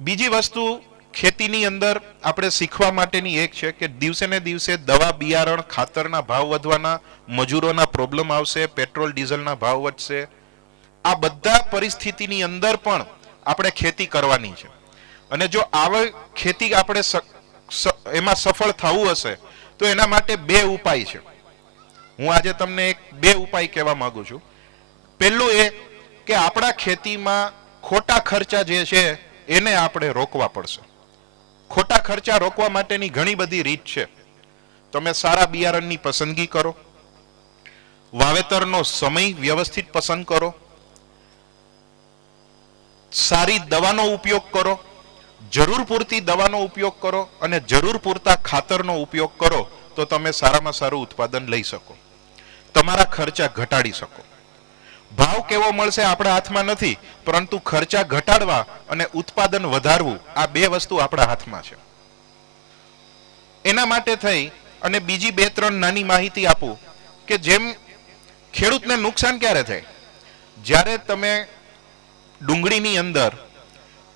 બીજી વસ્તુ ખેતીની અંદર આપણે શીખવા માટેની એક છે કે દિવસે ને દિવસે દવા બિયારણ ખાતરના ભાવ વધવાના, મજૂરોના પ્રોબ્લેમ આવશે, પેટ્રોલ, ડીઝલના ભાવ વધશે. આ બધા પરિસ્થિતિની અંદર પણ આપણે ખેતી કરવાની છે. અને જો આવા ખેતી આપણે એમાં સફળ થવું હશે, તો એના માટે બે ઉપાય છે. હું આજે તમને એક બે ઉપાય કહેવા માંગુ છું. પહેલું એ કે આપણા ખેતીમાં ખોટા ખર્ચા જે છે એને આપણે રોકવા પડશે. ખોટા ખર્ચા રોકવા માટેની ઘણી બધી રીત છે. તમે સારા બિયારણની પસંદગી કરો. વાવેતરનો સમય વ્યવસ્થિત પસંદ કરો. સારી દવાનો ઉપયોગ કરો. જરૂર પૂરતી દવાનો ઉપયોગ કરો અને જરૂર પૂરતા ખાતરનો ઉપયોગ કરો તો તમે સારામાં સારું ઉત્પાદન લઈ શકો. તમારા ખર્ચા ઘટાડી શકો. ભાવ કેવો મળશે આપણા હાથમાં નથી, પરંતુ ખર્ચા ઘટાડવા અને ઉત્પાદન વધારવું આ બે વસ્તુ આપણા હાથમાં છે. એના માટે થઈ અને બીજી બે ત્રણ નાની માહિતી આપું કે જેમ ખેડૂતને નુકસાન ક્યારે થાય? જ્યારે તમે ડુંગળીની અંદર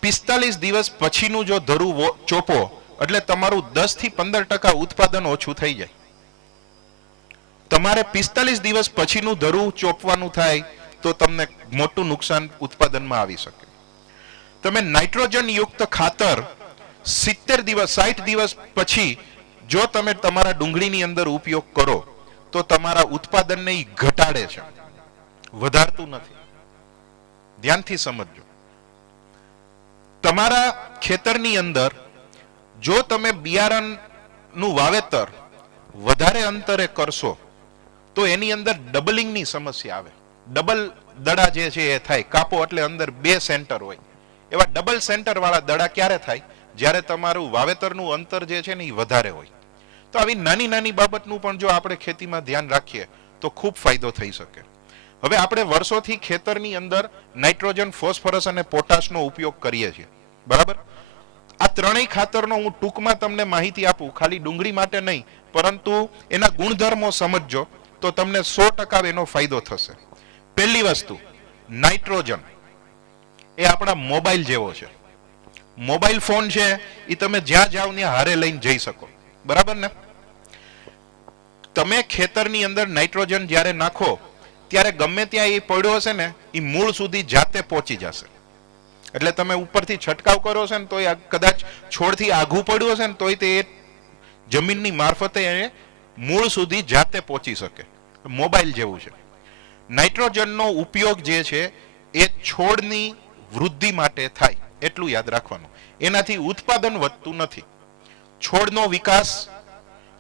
પિસ્તાલીસ દિવસ પછીનું જો ધરું ચોપો, એટલે તમારું દસથી પંદર ટકા ઉત્પાદન ઓછું થઈ જાય. તમારે પિસ્તાલીસ દિવસ પછીનું ધરું ચોપવાનું થાય તો તમને મોટું નુકસાન ઉત્પાદનમાં આવી શકે. તમે નાઇટ્રોજન યુક્ત ખાતર સિત્તેર દિવસ સાઠ દિવસ પછી જો તમે તમારા ડુંગળીની અંદર ઉપયોગ કરો, તો તમારા ઉત્પાદનને ઈ ઘટાડે છે. વધારતું નથી. ધ્યાનથી સમજજો. તમારા ખેતરની અંદર જો તમે બિયારણનું વાવેતર વધારે અંતરે કરશો, તો એની અંદર ડબલિંગની સમસ્યા આવે. ડબલ દડા જે છે એ થાય. કાપો એટલે અંદર બે સેન્ટર હોય. એવા ડબલ સેન્ટર વાળા દડા ક્યારે થાય? જ્યારે તમારું વાવેતરનું અંતર જે છે ને એ વધારે હોય. તો આવી નાની નાની બાબતનું પણ જો આપણે ખેતીમાં ધ્યાન રાખીએ, તો ખૂબ ફાયદો થઈ શકે. હવે આપણે વર્ષોથી ખેતરની અંદર નાઇટ્રોજન, ફોસ્ફરસ અને પોટાશનો ઉપયોગ કરીએ છીએ. બરાબર? આ ત્રણેય ખાતરનો હું ટૂંકમાં તમને માહિતી આપું. ખાલી ડુંગળી માટે નહીં, પરંતુ એના ગુણધર્મો સમજજો, તો તમને સો ટકા એનો ફાયદો થશે. પહેલી વસ્તુ, નાઇટ્રોજન. એ આપણા મોબાઈલ જેવો છે. મોબાઈલ ફોન છે એ તમે જ્યાં જાઓ ત્યાં હારે લઈને જઈ શકો. બરાબર ને? તમે ખેતરની અંદર નાઇટ્રોજન જ્યારે નાખો, ત્યારે ગમે ત્યાં એ પડ્યો હશે ને એ મૂળ સુધી જાતે પહોંચી જશે. એટલે તમે ઉપરથી છંટકાવ કર્યો છો ને તો કદાચ છોડથી આઘું પડ્યું હશે ને, તોય તે એ જમીનની મારફતે એ મૂળ સુધી જાતે પહોંચી શકે. મોબાઈલ જેવું છે. નાઇટ્રોજનનો ઉપયોગ જે છે એ છોડની વૃદ્ધિ માટે થાય, એટલું યાદ રાખવાનું. એનાથી ઉત્પાદન વધતું નથી. છોડનો વિકાસ,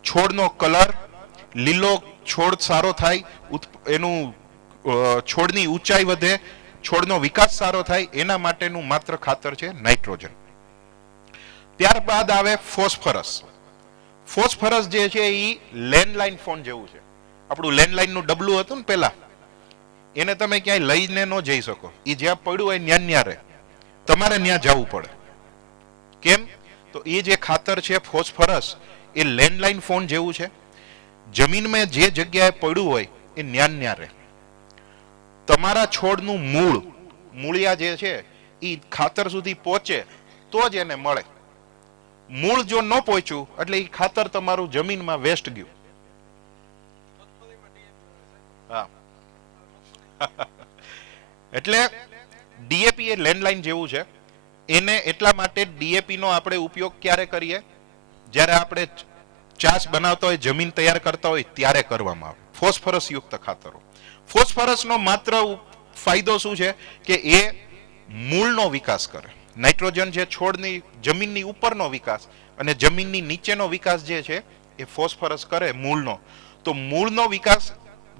છોડનો કલર, લીલો છોડ સારો થાય એનું છોડની ઊંચાઈ વધે, છોડનો વિકાસ સારો થાય, એના માટેનું માત્ર ખાતર છે નાઇટ્રોજન. ત્યારબાદ આવે ફોસ્ફરસ. ફોસ્ફરસ જે છે એ લેન્ડલાઇન ફોન જેવું છે. આપણું લેન્ડલાઇનનું ડબલું હતું ને પેલા એને તમે ક્યાંય લઈને ન જઈ શકો. એ જ્યાં પડ્યું હોય ન્યા ન્યા રહે તમારે ત્યાં જવું પડે. કેમ? તો એ જે ખાતર છે ફોસ્ફરસ, એ લેન્ડલાઇન ફોન જેવું છે. જમીનમાં જે જગ્યાએ પડ્યું હોય એ ન્યાન ન્યા રહે તમારા છોડનું મૂળ, મૂળિયા જે છે એ ખાતર સુધી પહોંચે તો જ એને મળે. મૂળ જો ન પહોંચ્યું, એટલે એ ખાતર તમારું જમીનમાં વેસ્ટ ગયું. હા. એટલે ડીએપી એ લેન્ડલાઇન જેવું છે. એને એટલા માટે ડીએપી નો આપણે ઉપયોગ ક્યારે કરીએ? જ્યારે આપણે ચાસ બનાવતા હોય, જમીન તૈયાર કરતા હોય, ત્યારે કરવામાં આવે. ફોસ્ફરસ યુક્ત ખાતરો. ફોસ્ફરસનો માત્ર ફાયદો શું છે? કે એ મૂળનો વિકાસ કરે. નાઇટ્રોજન છે છોડની, જમીનની ઉપરનો વિકાસ અને જમીનની નીચેનો વિકાસ જે છે, એ ફોસ્ફરસ કરે મૂળનો. તો મૂળનો વિકાસ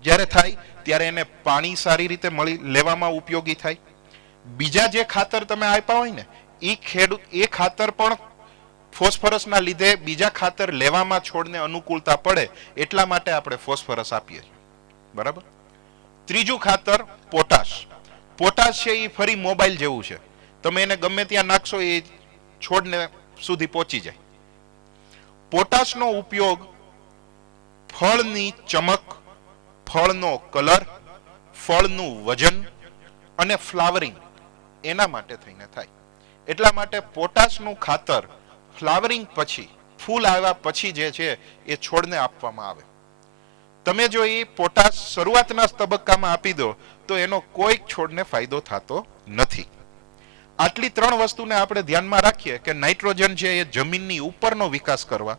જ્યારે થાય ત્યારે એને પાણી સારી રીતે મળી લેવામાં ઉપયોગી થાય. બીજા જે ખાતર તમે આપ્યા હોય ને, એ ખેડૂત એ ખાતર પણ ફોસ્ફરસના લીધે બીજા ખાતર લેવામાં છોડને અનુકૂળતા પડે એટલા માટે આપણે ફોસ્ફરસ આપીએ છીએ. બરાબર? ત્રીજું ખાતર પોટાશ. પોટાશ છે એ ફરી મોબાઈલ જેવું છે. તમે એને ગમે ત્યાં નાખશો એ છોડને સુધી પહોંચી જાય. પોટાશનો ઉપયોગ ફળની ચમક ફળનો કલર, ફળનું વજન અને ફ્લાવરિંગ એના માટે થઈને થાય. એટલા માટે પોટાશનું ખાતર ફ્લાવરિંગ પછી, ફૂલ આવ્યા પછી જે છે એ છોડને આપવામાં આવે. તમે જો એ પોટાશ શરૂઆતના તબક્કામાં આપી દો, તો એનો કોઈ છોડને ફાયદો થતો નથી. આટલી ત્રણ વસ્તુને આપણે ધ્યાનમાં રાખીએ કે નાઇટ્રોજન છે એ જમીનની ઉપરનો વિકાસ કરવા,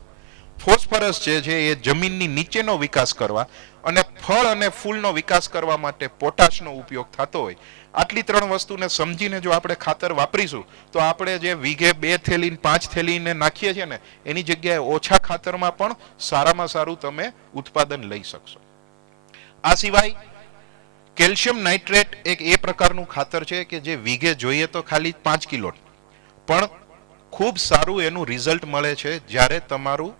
ફોસ્ફરસ જે છે એ જમીનની નીચેનો વિકાસ કરવા અને ફળ અને ફૂલનો વિકાસ કરવા માટે પોટાશનો ઉપયોગ થતો હોય. આટલી ત્રણ વસ્તુને સમજીને જો આપણે ખાતર વાપરીશું, તો આપણે જે વીઘે બે થેલીને પાંચ થેલીને નાખીએ છીએ ને, એની જગ્યાએ ઓછા ખાતરમાં પણ સારામાં સારું તમે ઉત્પાદન લઈ શકશો. આ સિવાય કેલ્શિયમ નાઇટ્રેટ એક એ પ્રકારનું ખાતર છે કે જે વીઘે જોઈએ તો ખાલી પાંચ કિલો પણ ખૂબ સારું એનું રિઝલ્ટ મળે છે જ્યારે તમારું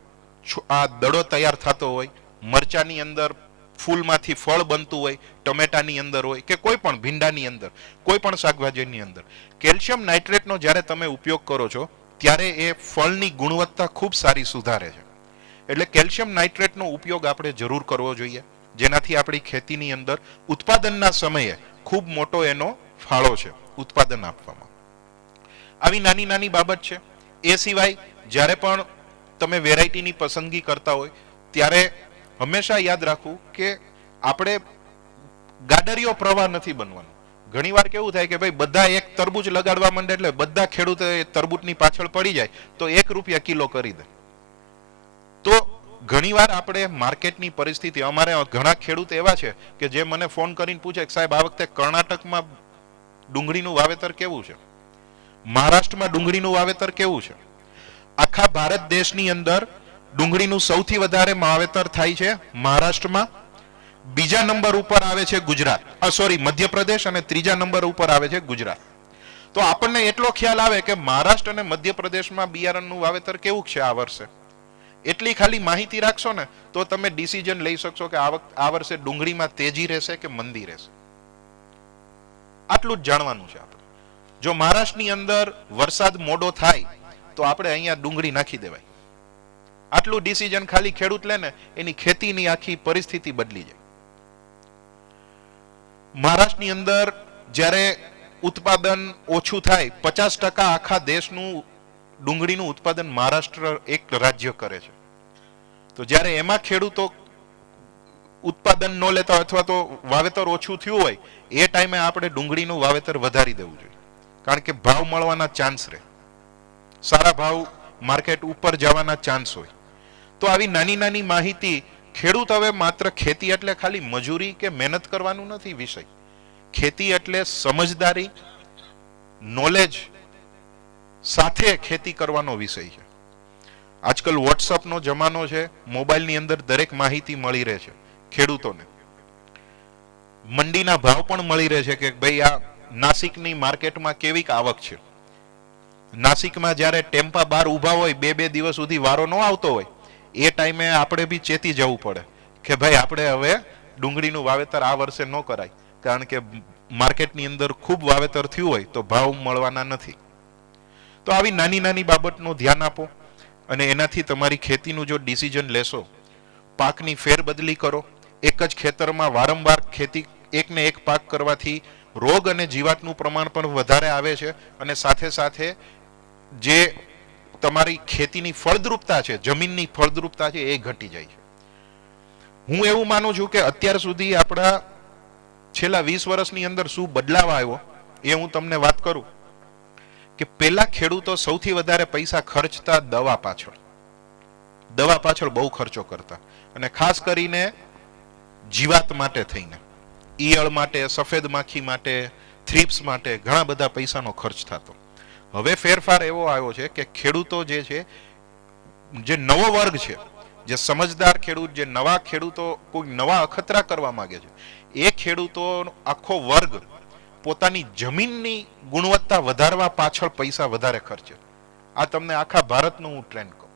આ દડો તૈયાર થતો હોય, મરચાની અંદર ફૂલમાંથી ફળ બનતું હોય, ટમેટાની અંદર હોય કે કોઈ પણ ભીંડાની અંદર, કોઈ પણ શાકભાજીની અંદર. કેલ્શિયમ નાઇટ્રેટનો જ્યારે તમે ઉપયોગ કરો છો, ત્યારે એ ફળની ગુણવત્તા ખૂબ સારી સુધારે છે. એટલે કેલ્શિયમ નાઇટ્રેટનો ઉપયોગ આપણે જરૂર કરવો જોઈએ. જેનાથી આપણી ખેતીની અંદર ઉત્પાદનના સમયે ખૂબ મોટો એનો ફાળો છે, ઉત્પાદન આપવામાં. આવી નાની નાની બાબત છે. એ સિવાય જ્યારે પણ તમે વેરાયટીની પસંદગી કરતા હોય, ત્યારે હંમેશા યાદ રાખવું કે આપણે ગાડરીઓ પ્રવાહ નથી બનવાનું. ઘણીવાર કેવું થાય કે ભાઈ બધા એક તરબૂચ લગાડવા માંડે એટલે બધા ખેડૂતો તરબૂચની પાછળ પડી જાય, તો એક રૂપિયા કિલો કરી દે. તો ઘણીવાર આપણે માર્કેટની પરિસ્થિતિ, અમારે ઘણા ખેડૂત એવા છે કે જે મને ફોન કરીને પૂછે કે સાહેબ, આ વખતે કર્ણાટકમાં ડુંગળીનું વાવેતર કેવું છે? મહારાષ્ટ્રમાં ડુંગળીનું વાવેતર કેવું છે? આખા ભારત દેશની અંદર ડુંગળીનું સૌથી વધારે વાવેતર થાય છે મહારાષ્ટ્રમાં. બીજા નંબર ઉપર આવે છે ગુજરાત. સોરી મધ્યપ્રદેશ અને ત્રીજા નંબર ઉપર આવે છે ગુજરાત. તો આપણને એટલો ખ્યાલ આવે કે મહારાષ્ટ્ર અને મધ્યપ્રદેશમાં બિયારણનું વાવેતર કેવું છે આ વર્ષે? એટલી ખાલી માહિતી રાખશો ને, તો તમે ડિસિઝન લઈ શકશો કે આ વર્ષે ડુંગળીમાં તેજી રહેશે કે મંદી રહેશે? આટલું જ જાણવાનું છે આપણે. જો મહારાષ્ટ્રની અંદર વરસાદ મોડો થાય, તો આપણે અહીંયા ડુંગળી નાખી દેવાય. આટલું ડિસિઝન ખાલી ખેડૂત લે ને, એની ખેતીની આખી પરિસ્થિતિ બદલી જાય. મહારાષ્ટ્રની અંદર જ્યારે ઉત્પાદન ઓછું થાય, પચાસ ટકા આખા દેશનું ડુંગળીનું ઉત્પાદન મહારાષ્ટ્ર એક રાજ્ય કરે છે. તો જ્યારે એમાં ખેડૂતો ઉત્પાદન ન લેતા અથવા તો વાવેતર ઓછું થયું હોય, એ ટાઈમે આપણે ડુંગળીનું વાવેતર વધારી દેવું જોઈએ. કારણ કે ભાવ મળવાના ચાન્સ રહે. સારા ભાવ માર્કેટ ઉપર જવાના ચાન્સ હોય. તો આવી નાની નાની માહિતી ખેડૂત હવે માત્ર ખેતી એટલે ખાલી મજૂરી કે મહેનત કરવાનું નથી વિષય. ખેતી એટલે સમજદારી નોલેજ સાથે ખેતી કરવાનો વિષય છે. આજકાલ વોટ્સઅપનો જમાનો છે, મોબાઈલની અંદર દરેક માહિતી મળી રહે છે ખેડૂતોને. મંડીના ભાવ પણ મળી રહે છે કે ભાઈ આ નાસિકની માર્કેટમાં કેવીક આવક છે. નાસિકમાં જ્યારે ટેમ્પા બાર ઊભા હોય, બે બે દિવસ સુધી વારો ન આવતો હોય એ ટાઈમે આપણે બી ચેતી જવું પડે કે ભાઈ આપણે હવે ડુંગળીનું વાવેતર આ વર્ષે ન કરાય. કારણ કે માર્કેટની અંદર ખૂબ વાવેતર થયું હોય તો ભાવ મળવાના નથી. તો આવી નાની નાની બાબતનું ધ્યાન આપો અને એનાથી તમારી ખેતીનું જો ડિસિઝન લેશો, પાકની ફેરબદલી કરો, એક જ ખેતરમાં વારંવાર ખેતી, એકને એક પાક કરવાથી રોગ અને જીવાતનું પ્રમાણ પણ વધારે આવે છે અને સાથે સાથે જે તમારી ખેતીની ફળદ્રુપતા છે, જમીનની ફળદ્રુપતા છે, એ ઘટી જાય છે. હું એવું માનું છું કે અત્યાર સુધી આપણા છેલ્લા વીસ વર્ષની અંદર શું બદલાવ આવ્યો, એ હું તમને વાત કરું કે પેલા ખેડૂતો સૌથી વધારે પૈસા ખર્ચતા દવા પાછળ. દવા પાછળ બહુ ખર્ચો કરતા અને ખાસ કરીને જીવાત માટે થઈને. ઈયળ માટે, સફેદ માખી માટે, થ્રીપ્સ માટે ઘણા બધા પૈસાનો ખર્ચ થતો. હવે ફેરફાર એવો આવ્યો છે કે ખેડૂતો જે છે, જે નવો વર્ગ છે, જે સમજદાર ખેડૂત, જે નવા ખેડૂતો કોઈ નવા અખતરા કરવા માંગે છે, એ ખેડૂતો આખો વર્ગ પોતાની જમીનની ગુણવત્તા વધારવા પાછળ પૈસા વધારે ખર્ચે. આ તમને આખા ભારતનું હું ટ્રેન્ડ કહું.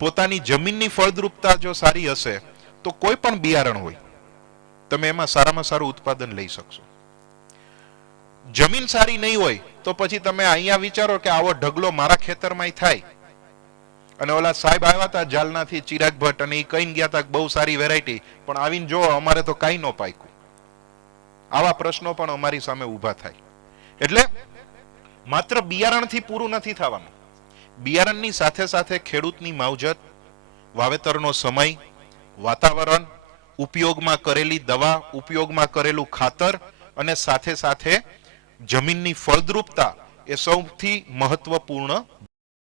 પોતાની જમીનની ફળદ્રુપતા જો સારી હશે, તો કોઈ પણ બિયારણ હોય, તમે એમાં સારામાં સારું ઉત્પાદન લઈ શકશો. જમીન સારી નહીં હોય તો પછી તમે અહીંયા વિચારો કે આવો ઢગલો મારા ખેતરમાં થાય. અને ઓલા સાહેબ આવ્યા હતા જાલનાથી ચિરાગ ભટ્ટ અને એ કઈ ગયા હતા બહુ સારી વેરાયટી પણ આવીને જો અમારે તો કાંઈ ન પાક્યું. આવા પ્રશ્નો પણ અમારી સામે ઊભા થાય. એટલે માત્ર બિયારણથી પૂરું નથી થવાનું. બિયારણની સાથે સાથે ખેડૂતની માવજત, વાવેતરનો સમય, વાતાવરણ, ઉપયોગમાં કરેલી દવા, ઉપયોગમાં કરેલું ખાતર અને સાથે સાથે જમીનની ફળદ્રુપતા એ સૌથી મહત્વપૂર્ણ